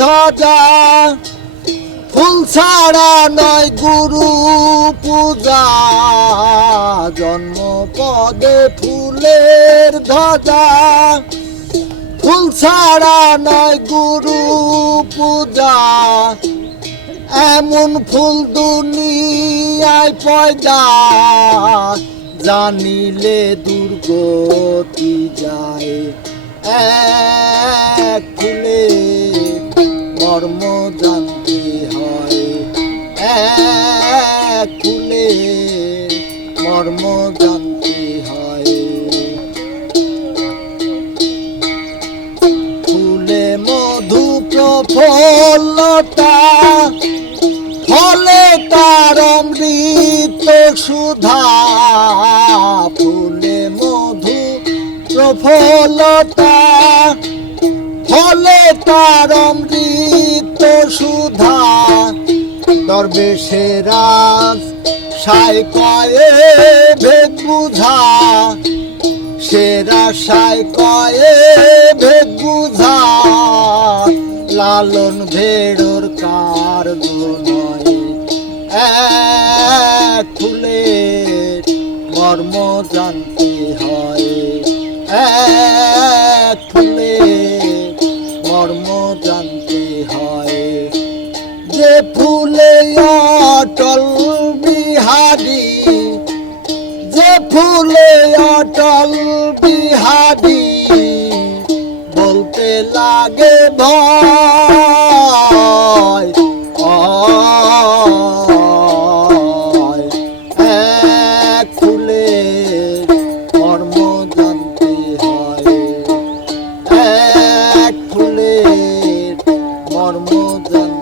ধ্বজা ফুল ছাড়া নয় গুরু পূজা। জন্ম পদে ফুলের ধ্বজা ফুল ছাড়া নয় গুরু পূজা। এমন ফুল দুনিয়ায় পয়দা, জানিলে দুর্গতি যায়। এক জানতে হয়। ফুলে মধু প্রফলতা ফলে তার অমৃত সুধা। ফুলে মধু প্রফলতা ফলে তার অমৃত সুধা। দরবেশেরা সাই কয়ে ভেদ বুঝা। সেরা সাই কয়ে ভেদ বুঝা। লালন ভেড়র কার এক ফুলের মর্ম জানতে হয়। এক ফুলের মর্ম জানতে হয়। যে ফুলে অটল যে ফুলে অটল বিহারি বলতে লাগে ভয় মর্ম হয়।